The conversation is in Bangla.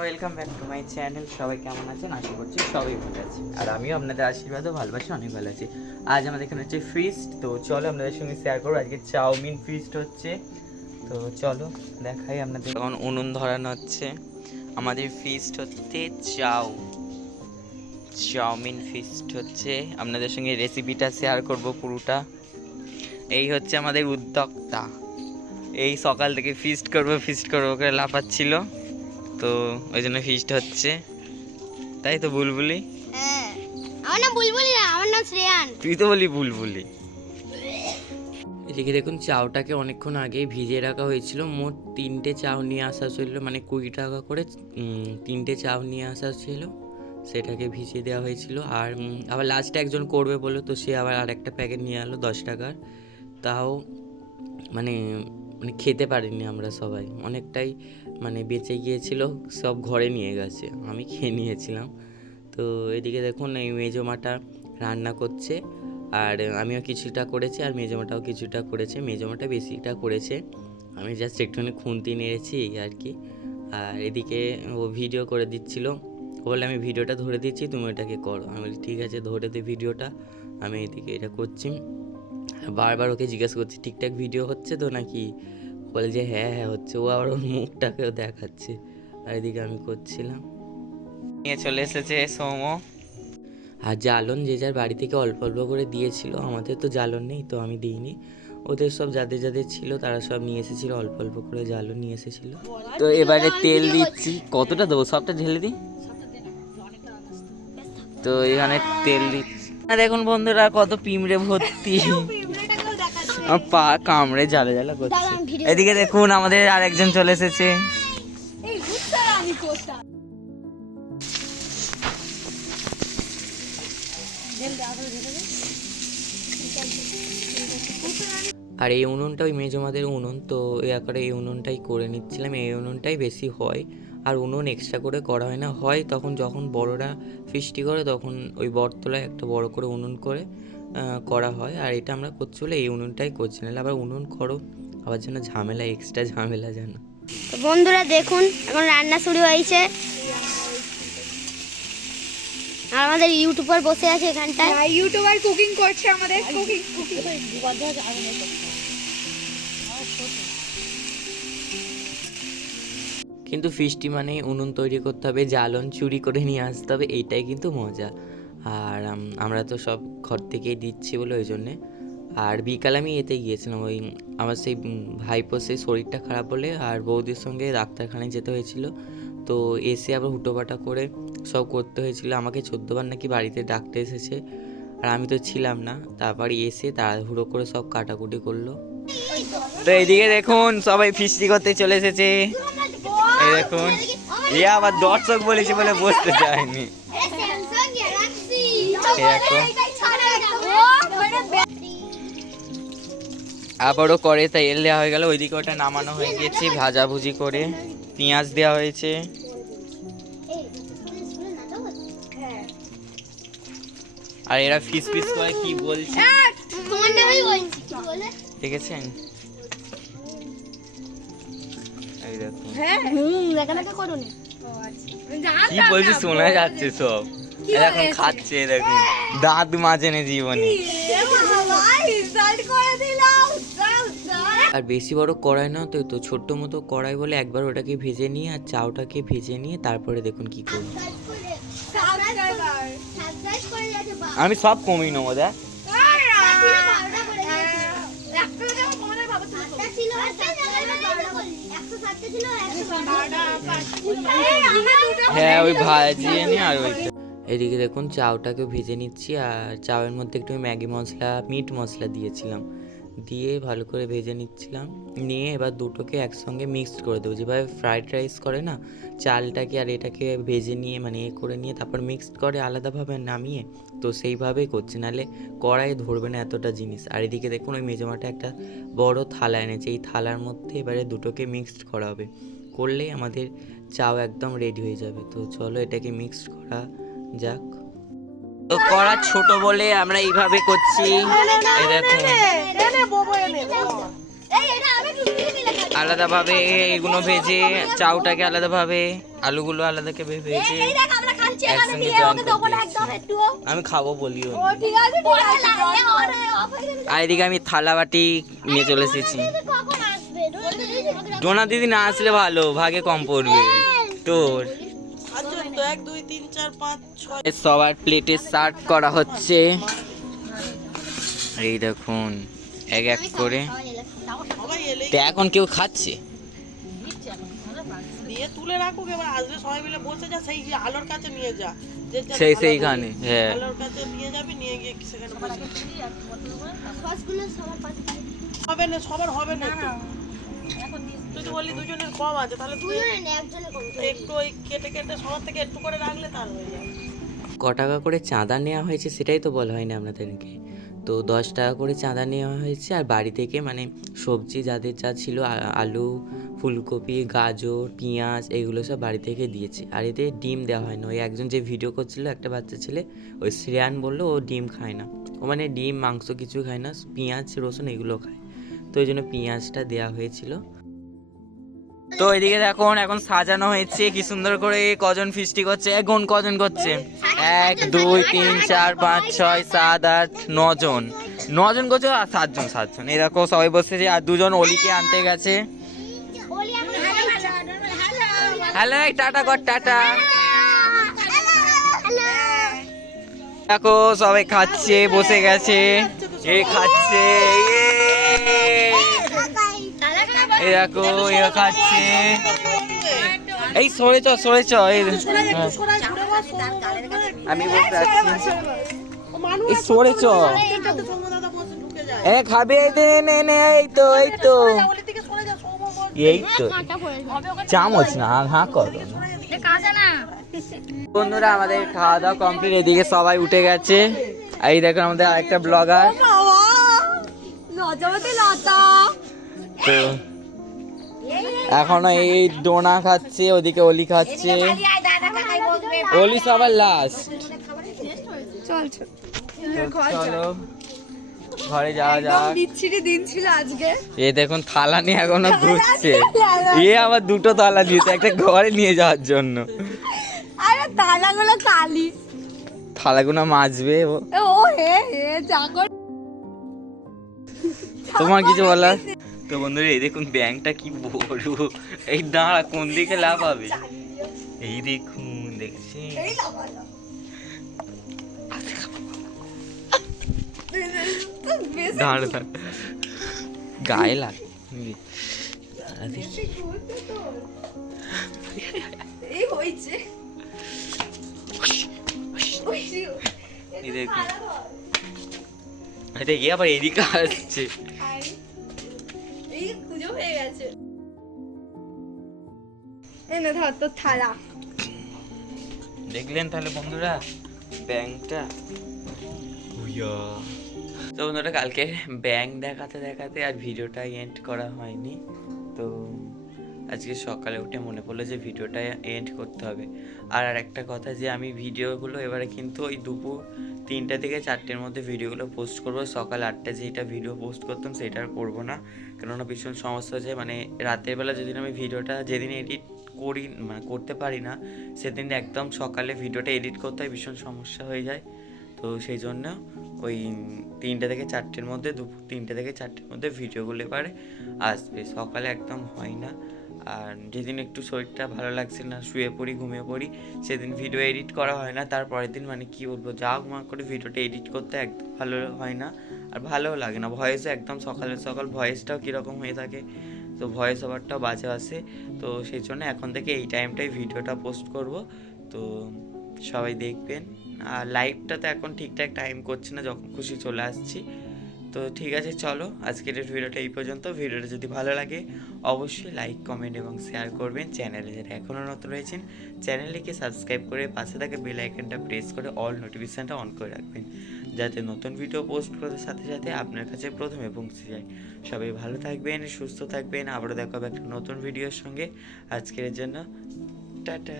Welcome back to my channel সবাই কেমন আছেন? আশা করছি সবাই ভালো আছে আর আমিও আপনাদের আশীর্বাদও ভালোবাসি অনেক ভালো আছি। আজ আমাদের এখানে হচ্ছে ফিস্ট তো চলো আপনাদের সঙ্গে শেয়ার করব। আজকে চাউমিন ফিস্ট হচ্ছে। তো চলো দেখাই আপনাদের। এখন উনুন ধরানো হচ্ছে। আমাদের ফিস্ট হচ্ছে চাউ। চাউমিন ফিস্ট হচ্ছে। আপনাদের সঙ্গে রেসিপিটা শেয়ার করব পুরোটা। এই হচ্ছে আমাদের উদ্যোক্তা। এই সকাল থেকে ফিস্ট করব ফিস্ট করব করে লাফাচ্ছিল। তো ওই জন্য ফিস্ট হচ্ছে। তাই তো বুলবুলি? হ্যাঁ। আমার নাম বুলবুলি না আমার নাম শ্রেয়ান। তুই তো বলি বুলবুলি। এদিকে দেখুন চাউটাকে অনেকক্ষণ আগেই ভিজিয়ে রাখা হয়েছিল। মোট তিনটে চাউ নিয়ে আসা ছিল মানে কুড়ি টাকা করে তিনটে চাউ নিয়ে আসা ছিল। সেটাকে ভিজিয়ে দেওয়া হয়েছিল। আর আবার লাস্টে একজন করবে বলে তো সে আবার আর একটা প্যাকেট নিয়ে আলো দশ টাকার। তাও মানে মানে খেতে পারিনি আমরা সবাই। অনেকটাই মানে বেঁচে গিয়েছিল, সব ঘরে নিয়ে গেছে। আমি খেয়ে নিয়েছিলাম। তো এদিকে দেখুন, এই মেজমাটা রান্না করছে। আর আমিও কিছুটা করেছি আর মেজমাটাও কিছুটা করেছে। মেজমাটা বেশিটা করেছে। আমি জাস্ট একটুখানি খুন্তি নেড়েছি এই আর কি। আর এদিকে ও ভিডিও করে দিচ্ছিল। ও বলে, আমি ভিডিওটা ধরে দিচ্ছি, তুমি ওটাকে করো। আমি ঠিক আছে, ধরে দে ভিডিওটা আমি এদিকে এটা করছি। বারবার ওকে জিজ্ঞেস করছি ঠিকঠাক ভিডিও হচ্ছে তো নাকি? বলে যে হ্যাঁ হ্যাঁ হচ্ছে। ও আবার ওর মুখটাকেও দেখাচ্ছে। আর এদিকে আমি করছিলাম। নিয়ে চলে এসেছে সৌম্য। আর জ্বালন যে যার বাড়ি থেকে অল্প অল্প করে দিয়েছিল আমাদের তো জ্বালন নেই তো আমি দিইনি। ওদের সব যাদের যাদের ছিল তারা সব নিয়ে এসেছিল অল্প অল্প করে জ্বালন নিয়ে এসেছিল। তো এবারে তেল দিচ্ছি। কতটা দেবো? সবটা ঢেলে দিই? তো এখানে তেল দিচ্ছি। দেখুন বন্ধুরা কত পিমড়ে ভর্তি। পা কামড়ে জ্বালা জ্বালা করছে। এদিকে দেখুন আমাদের আরেকজন চলে এসেছে। আর এই উনুনটা ওই মেজমাদের উনুন তো এই আকারে এই উনুনটাই করে নিচ্ছিলাম। এই উনুনটাই বেশি হয়। আর উনুন এক্সট্রা করে করা হয় না। হয় তখন যখন বড়রা ফিস্টি করে তখন ওই বটতলায় একটা বড় করে উনুন করে করা হয়। আর এটা আমরা করছি বলে এই উনুনটাই করছি। নাহলে আবার উনুন করো আবার যেন ঝামেলা এক্সট্রা ঝামেলা যেন। তো বন্ধুরা দেখুন এখন রান্না শুরু হয়েছে। আর আমাদের ইউটিউবার বসে আছে এখানটায়। ইউটিউবার কুকিং করছে আমাদের কুকিং কুকিং কিন্তু ফিস্টি মানে উনুন তৈরি করতে হবে জ্বালন চুরি করে নিয়ে আসতে হবে এইটাই কিন্তু মজা। আর আমরা তো সব ঘর থেকেই দিচ্ছি বলে ওই জন্যে। আর বিকালে আমি এতে গিয়েছিলাম ওই আমার সেই উম, ভাইপোর সেই শরীরটা খারাপ বলে আর বৌদির সঙ্গে ডাক্তারখানায় যেতে হয়েছিল। তো এসে আবার হুটোপাটা করে সব করতে হয়েছিল। আমাকে চোদ্দবার নাকি বাড়িতে ডাকতে এসেছে। আর আমি তো ছিলাম না। তারপর এসে তাড়াহুড়ো করে সব কাটাকুটি করল। তো এইদিকে দেখুন সবাই ফিস্টি করতে চলে এসেছে। এই দেখুন এ আবার দর্শক বলেছে বলে বসতে চায়নি আবারও করে তাই এল দেওয়া হয়ে গেল। ওইদিকে ওটা নামানো হয়ে গেছে ভাজাভুজি করে। পেঁয়াজ দেওয়া হয়েছে। আর এরা ফিস ফিস করে কি বলছে? দেখেছেন? এই হুম দেখা দেখা করুন কি বলছি শোনা যাচ্ছে সব। এই দেখুন খাচ্ছে এই দেখুন দাঁত মাজেনে জীবনে। আর বেশি বড় কড়াই না তো তো ছোট্ট মতো কড়াই বলে একবার ওটাকে ভেজে নিয়ে আর চাউটাকে ভেজে নিয়ে তারপরে দেখুন কি করি আমি সব কমিয়ে নেব দেখ। হ্যাঁ ওই ভাজিয়ে নিয়ে আর ওই এদিকে দেখুন চাউটাকে ভেজে নিচ্ছি আর চাউয়ের মধ্যে একটু ম্যাগি মশলা মিট মশলা দিয়েছিলাম। দিয়ে ভালো করে ভেজে নিচ্ছিলাম। নিয়ে এবার দুটোকে একসঙ্গে মিক্সড করে দেবো। যেভাবে ফ্রাইড রাইস করে না, চালটাকে আর এটাকে ভেজে নিয়ে মানে এ করে নিয়ে তারপর মিক্সড করে আলাদাভাবে নামিয়ে তো সেইভাবেই করছি। নাহলে কড়াই ধরবে না এতটা জিনিস। আর এদিকে দেখুন ওই মেজমাটা একটা বড় থালা এনেছে। এই থালার মধ্যে এবারে দুটোকে মিক্সড করা হবে। করলেই আমাদের চাও একদম রেডি হয়ে যাবে। তো চলো এটাকে মিক্সড করা যাক। তো করা ছোট বলে আমরা এইভাবে করছি। দেখুন। আলাদাভাবে এগুলো ভেজে চাউটাকে আলাদাভাবে আলুগুলো আলাদাকে ভে- ভেজে। আমি খাব বলিও ঠিক আর এদিকে আমি থালা বাটি নিয়ে চলে এসেছি। কখন ডোনা দিদি না আসলে ভালো ভাগে কম পড়বে। তোর। সবার প্লেটে সার্ভ করা হচ্ছে। এই দেখুন এক এক করে। তো এখন কেউ খাচ্ছে। দিয়ে তুলে রাখুক এবার আসলে সবাই মিলে বসে যা সেই যে আলোর কাছে নিয়ে যা। সেই সেইখানে হ্যাঁ। আলোর কাছে নিয়ে যাবি নিয়ে গিয়ে সেখানে বসে সসগুলো সবার পাশে হবে না সবার হবে না। তুই তো বললি দুজনের কম আছে তাহলে তুই একটু ওই কেটে কেটে সবার থেকে একটু করে রাখলে তার হয়ে যাবে। ক টাকা করে চাঁদা নেওয়া হয়েছে সেটাই তো বলা হয়নি আপনাদেরকে তো দশ টাকা করে চাঁদা নেওয়া হয়েছে। আর বাড়ি থেকে মানে সবজি যাদের যা ছিল আলু, ফুলকপি, গাজর, পেঁয়াজ, এগুলো সব বাড়ি থেকে দিয়েছে। আর এতে ডিম দেওয়া হয় না ওই একজন যে ভিডিও করছিল, একটা বাচ্চা ছেলে, ওই শ্রেয়ান বলল, ও ডিম খায় না। ও মানে ডিম, মাংস কিছু খায় না, পেঁয়াজ, রসুন এগুলো খায়। তো ওই জন্য পেঁয়াজটা দেওয়া হয়েছিল। তো এদিকে দেখুন, এখন সাজানো হয়েছে, কি সুন্দর করে কজন ফিস্টি করছে এখন কজন করছে? এক, দুই, তিন, চার, পাঁচ, ছয়, সাত, আট, নজন। নজন করছে আর সাতজন সাতজন। এই দেখো, সবাই বসেছে, আর দুজন অলিকে আনতে গেছে। হ্যালো টাটা কর, টাটা। দেখো, সবাই খাচ্ছে, বসে গেছে। এ, খাচ্ছে ইয়ে। দেখো এ খাচ্ছে। এই সরে চ সরে চ এই হ্যাঁ। আমি বসে আছি এই সরে চ দাদা বসে ঢুকে যায়। এ খাবে এই দে নে নে এই তো এই তো। এই তো। চামচ না হাঁ করো। বন্ধুরা আমাদের খাওয়া দাওয়া কমপ্লিট এদিকে সবাই উঠে গেছে। এই দেখো আমাদের আরেকটা ব্লগার তো এখনও এই ডোনা খাচ্ছে ওদিকে অলি খাচ্ছে। অলি সবার লাস্ট চল ঘরে যাওয়া যাক। বিচ্ছিরি দিন ছিল আজকে। এই দেখুন থালা নিয়ে এখনও ঘুরছে। এ আবার দুটো থালা দিয়েছে একটা ঘরে নিয়ে যাওয়ার জন্য। আরে তালাগুলো কালি থালাগুলো মাজবে ও। ও হে হে জাগর তোমার কিছু বলার? তো বন্ধুরা এই দেখুন ব্যাংকটা কি বড় এই দাঁড়া কোন দিকে লাভ হবে এই দেখুন দেখছি দাঁড়া দাঁড়া গায়ে লাগ। এই দেখুন এটা গিয়ে আবার এদিকে আসছে এনে ধর তোর থালা। দেখলেন তাহলে বন্ধুরা ব্যাংকটা? তো বন্ধুরা কালকে ব্যাংক দেখাতে দেখাতে আর ভিডিওটা এন্ড করা হয়নি। তো আজকে সকালে উঠে মনে পড়ল যে ভিডিওটা এন্ড করতে হবে। আর আর একটা কথা যে আমি ভিডিওগুলো এবারে কিন্তু ওই দুপুর তিনটা থেকে চারটের মধ্যে ভিডিওগুলো পোস্ট করব। সকাল আটটা যেটা ভিডিও পোস্ট করতাম সেটা আর করব না। কেননা ভীষণ সমস্যা হচ্ছে মানে রাতের বেলা যেদিন আমি ভিডিওটা যেদিন এডিট করি মানে করতে পারি না। সেদিন একদম সকালে ভিডিওটা এডিট করতে হয়, ভীষণ সমস্যা হয়ে যায়। তো সেই জন্য ওই তিনটে থেকে চারটের মধ্যে, দুপুর তিনটে থেকে চারটের মধ্যে ভিডিওগুলো এবারে আসবে। সকালে একদম হয় না। আর যেদিন একটু শরীরটা ভালো লাগছে না, শুয়ে পড়ি, ঘুমিয়ে পড়ি, সেদিন ভিডিও এডিট করা হয় না। তারপরের দিন মানে কী বলব, যা মা করে ভিডিওটা এডিট করতে একদম ভালো হয় না। আর ভালোও লাগে না। ভয়েসও একদম সকালে সকাল ভয়েসটাও কীরকম হয়ে থাকে তো ভয়েস ওভারটাও বাজে আসে তো সেই জন্য এখন থেকে এই টাইমটাই ভিডিওটা পোস্ট করব। তো সবাই দেখবেন। আর লাইভটা তো এখন ঠিকঠাক টাইম করছে না, যখন খুশি চলে আসছি। তো ঠিক আছে, চলো আজকের ভিডিওটা এই পর্যন্ত। ভিডিওটা যদি ভালো লাগে, অবশ্যই লাইক কমেন্ট এবং শেয়ার করবেন। চ্যানেলে যারা এখনও নতুন রয়েছেন চ্যানেলটিকে সাবস্ক্রাইব করে পাশে থাকা বেল আইকনটা প্রেস করে অল নোটিফিকেশানটা অন করে রাখবেন। যাতে নতুন ভিডিও পোস্ট করার সাথে সাথে আপনার কাছে প্রথমে পৌঁছে যায়। সবাই ভালো থাকবেন, সুস্থ থাকবেন। আবারও দেখা হবে একটা নতুন ভিডিওর সঙ্গে। আজকের জন্য, টাটা।